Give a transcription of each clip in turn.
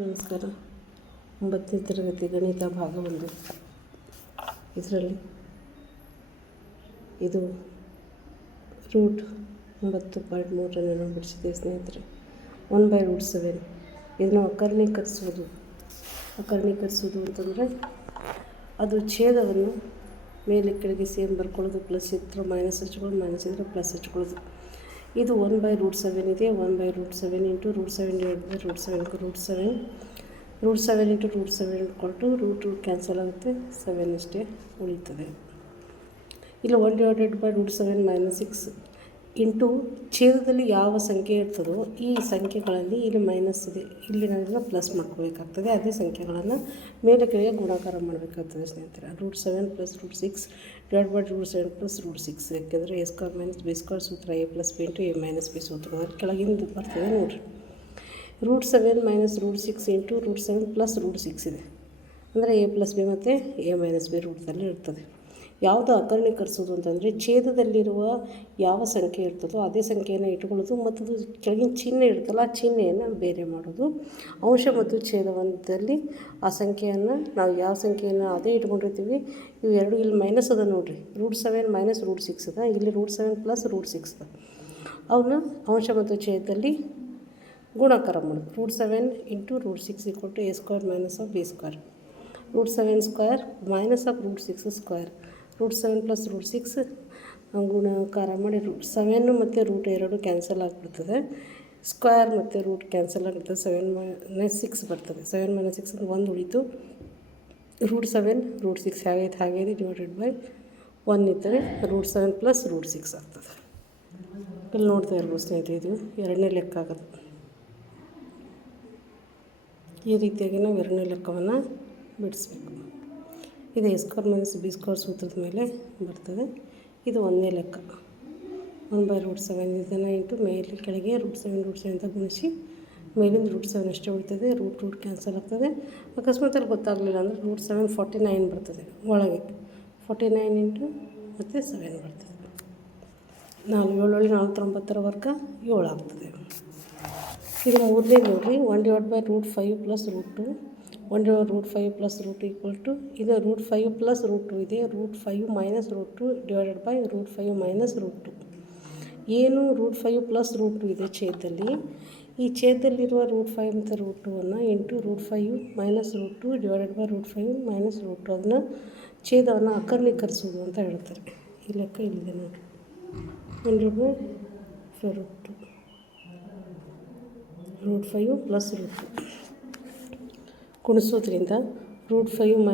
ನಮಸ್ಕಾರ. 9ನೇ ತರಗತಿ ಗಣಿತ ಭಾಗ 1. ಇದರಲ್ಲಿ ಇದು ರೂಟ್ 9.3 ನಾವು ಬಿಡಿಸಿದ್ದೇವೆ ಸ್ನೇಹಿತರೆ. 1/√7 ಇದನ್ನು ಅಕರ್ಣೀಕರಿಸುವುದು ಅಂತಂದರೆ ಅದು ಛೇದವನ್ನು ಮೇಲೆ ಕೆಳಗೆ ಸೇಮ್ ಬರ್ಕೊಳ್ಳೋದು, ಪ್ಲಸ್ ಇದ್ರೆ ಮೈನಸ್ ಹಚ್ಕೊಳ್ಳೋದು, ಮೈನಸ್ ಇದ್ದರೆ ಪ್ಲಸ್ ಹಚ್ಕೊಳ್ಳೋದು. ಇದು 1/√7 ಇದೆ. 1/√7 ಇಂಟು √7 √7 ಇಂಟು √7 ಕೊಟ್ಟು ರೂಟ್ ಕ್ಯಾನ್ಸಲ್ ಆಗುತ್ತೆ, 7 ಅಷ್ಟೇ ಉಳಿತದೆ. ಇಲ್ಲ 1/√7 -6 ಇಂಟು ಛೇದದಲ್ಲಿ ಯಾವ ಸಂಖ್ಯೆ ಇರ್ತದೋ ಈ ಸಂಖ್ಯೆಗಳಲ್ಲಿ ಇಲ್ಲಿ ಮೈನಸ್ ಇದೆ, ಇಲ್ಲಿ ನಾವೆಲ್ಲ ಪ್ಲಸ್ ಮಾಡ್ಕೋಬೇಕಾಗ್ತದೆ. ಅದೇ ಸಂಖ್ಯೆಗಳನ್ನು ಮೇಲೆ ಕೆಳಗೆ ಗುಣಾಕಾರ ಮಾಡಬೇಕಾಗ್ತದೆ ಸ್ನೇಹಿತರೆ. √7 + √6 /√7 + √6 ಯಾಕೆಂದರೆ a² - b² ಸೂತ್ರ a+b × a-b ಸೂತ್ರದಲ್ಲಿ ಕೆಳಗಿಂದ ಬರ್ತದೆ ನೋಡಿರಿ. √7 - √6 ಇಂಟು √7 + √6 ಇದೆ ಅಂದರೆ a+b ಮತ್ತು a-b ರೂಟದಲ್ಲಿ ಇರ್ತದೆ. ಯಾವುದು ಅಕರ್ಣೀಕರಿಸೋದು ಅಂತಂದರೆ ಛೇದದಲ್ಲಿರುವ ಯಾವ ಸಂಖ್ಯೆ ಇರ್ತದೋ ಅದೇ ಸಂಖ್ಯೆಯನ್ನು ಇಟ್ಕೊಳ್ಳೋದು ಮತ್ತು ಅದು ಕೆಳಗಿನ ಚಿಹ್ನೆ ಇರ್ತಲ್ಲ ಆ ಚಿಹ್ನೆಯನ್ನು ಬೇರೆ ಮಾಡೋದು. ಅಂಶ ಮತ್ತು ಛೇದದಲ್ಲಿ ಆ ಸಂಖ್ಯೆಯನ್ನು ನಾವು ಯಾವ ಸಂಖ್ಯೆಯನ್ನು ಅದೇ ಇಟ್ಕೊಂಡಿರ್ತೀವಿ. ಇವು ಎರಡು ಇಲ್ಲಿ ಮೈನಸ್ ಅದ ನೋಡಿರಿ. √7 - √6 ಅದ, ಇಲ್ಲಿ √7 + √6 ಅದ. ಅವನ್ನ ಅಂಶ ಮತ್ತು ಛೇದದಲ್ಲಿ ಗುಣಾಕಾರ ಮಾಡೋದು. √7 ಇಂಟು √6 = a² - b². √7² - √6² √7 + √6 ಗುಣಾಕಾರ ಮಾಡಿ 7 ಮತ್ತು √2 ಕ್ಯಾನ್ಸಲ್ ಆಗಿಬಿಡ್ತದೆ. ಸ್ಕ್ವೇರ್ ಮತ್ತು ರೂಟ್ ಕ್ಯಾನ್ಸಲ್ ಆಗಿಬಿಡ್ತದೆ. 7 - 6 ಬರ್ತದೆ. 7 - 6 ಅಂದರೆ 1 ಉಳಿತು. √7 √6 ಹಾಗೆ /1 ಇದ್ದರೆ √7 + √6 ಆಗ್ತದೆ. ಇಲ್ಲಿ ನೋಡ್ತಾ ಇರ್ಬೋದು ಸ್ನೇಹಿತರೆ, ಇದು ಎರಡನೇ ಲೆಕ್ಕ ಆಗೋದು. ಈ ರೀತಿಯಾಗಿ ನಾವು ಎರಡನೇ ಲೆಕ್ಕವನ್ನು ಬಿಡಿಸ್ಬೇಕು. ಇದು a² - b² ಸೂತ್ರದ ಮೇಲೆ ಬರ್ತದೆ. ಇದು ಒಂದನೇ ಲೆಕ್ಕ 1/√7 ಇದನ್ನು ಇಂಟು ಮೇಲೆ ಕೆಳಗೆ √7 ಅಂತ ಗುಣಿಸಿ ಮೇಲಿಂದ √7 ಅಷ್ಟೇ ಉಳಿತದೆ. ರೂಟ್ ಕ್ಯಾನ್ಸಲ್ ಆಗ್ತದೆ. ಅಕಸ್ಮಾತಲ್ಲಿ ಗೊತ್ತಾಗಲಿಲ್ಲ ಅಂದರೆ √7 49 ಬರ್ತದೆ ಒಳಗೆ. 49 ಇಂಟು ಮತ್ತು 7 ಬರ್ತದೆ. 7 × 4 ವರ್ಗ 7 ಆಗ್ತದೆ. ಇದು ಮೂರನೇ ನೋಡಿರಿ. 1/√5 + √2 1/√5 + √2 ಇದು √5 + √2 ಇದೆ. √5 - √2 /√5 - √2 ಏನು √5 + √2 ಇದೆ ಛೇದದಲ್ಲಿ. ಈ ಛೇದದಲ್ಲಿರುವ √5 ಮತ್ತು √2 ಇಂಟು √5 - √2 /√5 - √2 ಅದನ್ನು ಛೇದವನ್ನು ಅಕರ್ಣೀಕರಿಸುವುದು ಅಂತ ಹೇಳ್ತಾರೆ. ಈ ಲೆಕ್ಕ ಇಲ್ಲಿದೆ ನೋಡಿ. 1/√2 √5 + √2 ಗುಣಿಸೋದ್ರಿಂದ √5 -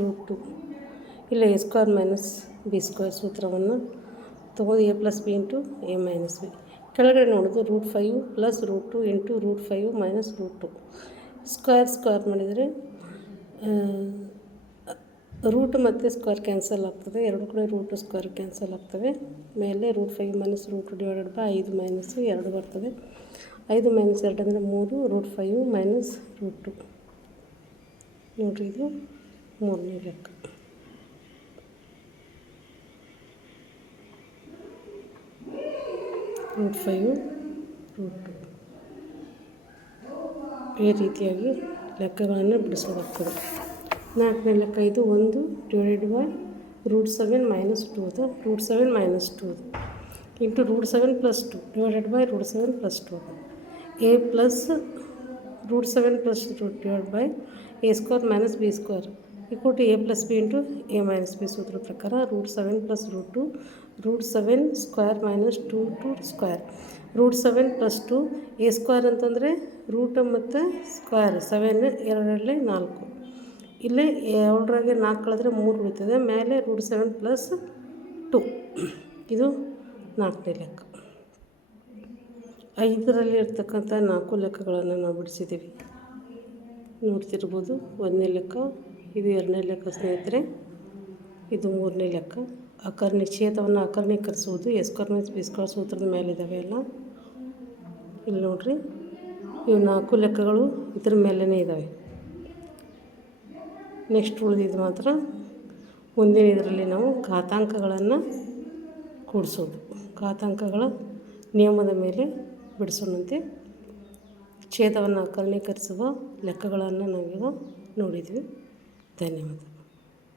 √2 ಇಲ್ಲ a² - b² ಸೂತ್ರವನ್ನು ತಗೊಂಡು a+b × a-b. ಕೆಳಗಡೆ ನೋಡೋದು √5 + √2 ಇಂಟು √5 - √2 ಸ್ಕ್ವೇರ್ ಮಾಡಿದರೆ ರೂಟ್ ಮತ್ತು ಸ್ಕ್ವೇರ್ ಕ್ಯಾನ್ಸಲ್ ಆಗ್ತದೆ. ಎರಡು ಕಡೆ √² ಕ್ಯಾನ್ಸಲ್ ಆಗ್ತವೆ. ಮೇಲೆ √5 - √2 /5 - 2 ಬರ್ತದೆ. 5 - 2 ಅಂದರೆ 3 √5 - √2 ನೋಡಿರಿ. ಇದು ಮೂರನೇ ಲೆಕ್ಕ. √5 √2 ಈ ರೀತಿಯಾಗಿ ಲೆಕ್ಕಗಳನ್ನು ಬಿಡಿಸೋದಾಗ್ತದೆ. ನಾಲ್ಕನೇ ಲೆಕ್ಕ ಇದು 1/√7 - 2 ಅದು √7 - 2 ಅದು into √7 + 2 /√7 + 2 a plus √7 + 2 a² - b² = a+b × a-b ಸೂತ್ರದ ಪ್ರಕಾರ √7 + √2 √7² - 2 √7 + 2 a² ಅಂತಂದರೆ ರೂಟ್ ಮತ್ತು ಸ್ಕ್ವೇರ್ 7 2 4 ಇಲ್ಲೇ 2 4 ಕಳೆದ್ರೆ 3 ಉಳಿತದೆ. ಮೇಲೆ √7 + 2 ಇದು ನಾಲ್ಕನೇ ಲೆಕ್ಕ. 5ರಲ್ಲಿ ಇರ್ತಕ್ಕಂಥ 4 ಲೆಕ್ಕಗಳನ್ನು ನಾವು ಬಿಡಿಸಿದ್ದೀವಿ ನೋಡ್ತಿರ್ಬೋದು. ಒಂದನೇ ಲೆಕ್ಕ, ಇದು ಎರಡನೇ ಲೆಕ್ಕ ಸ್ನೇಹಿತರೆ, ಇದು ಮೂರನೇ ಲೆಕ್ಕ. ಛೇದವನ್ನು ಅಕರ್ಣೀಕರಿಸುವುದು a² - b² ಸೂತ್ರದ ಮೇಲಿದ್ದಾವೆ ಎಲ್ಲ. ಇಲ್ಲಿ ನೋಡಿರಿ, ಇವು 4 ಲೆಕ್ಕಗಳು ಇದ್ರ ಮೇಲೇ ಇದ್ದಾವೆ. ನೆಕ್ಸ್ಟ್ ಉಳಿದಿದ್ದು ಮಾತ್ರ ಮುಂದಿನ ಇದರಲ್ಲಿ ನಾವು ಘಾತಾಂಕಗಳನ್ನು ಕೂಡಿಸೋದು. ಘಾತಾಂಕಗಳ ನಿಯಮದ ಮೇಲೆ ಬಿಡಿಸೋಣಂತೆ. ಛೇದವನ್ನು ಕರ್ಣೀಕರಿಸುವ ಲೆಕ್ಕಗಳನ್ನು ನಾವೀಗ ನೋಡಿದ್ವಿ. ಧನ್ಯವಾದ.